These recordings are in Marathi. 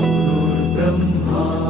गुरुर्ब्रह्मा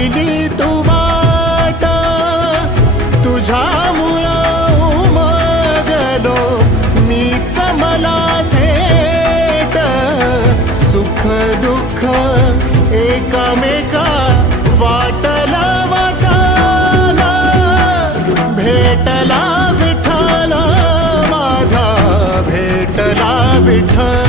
दाविली तू वाट. तुझ्यामुळं उमगलो. मीच मला थेट. सुख दुःख एकामेका वाटला वाटाला. भेटला विठ्ठल माझा. भेटला विठ्ठल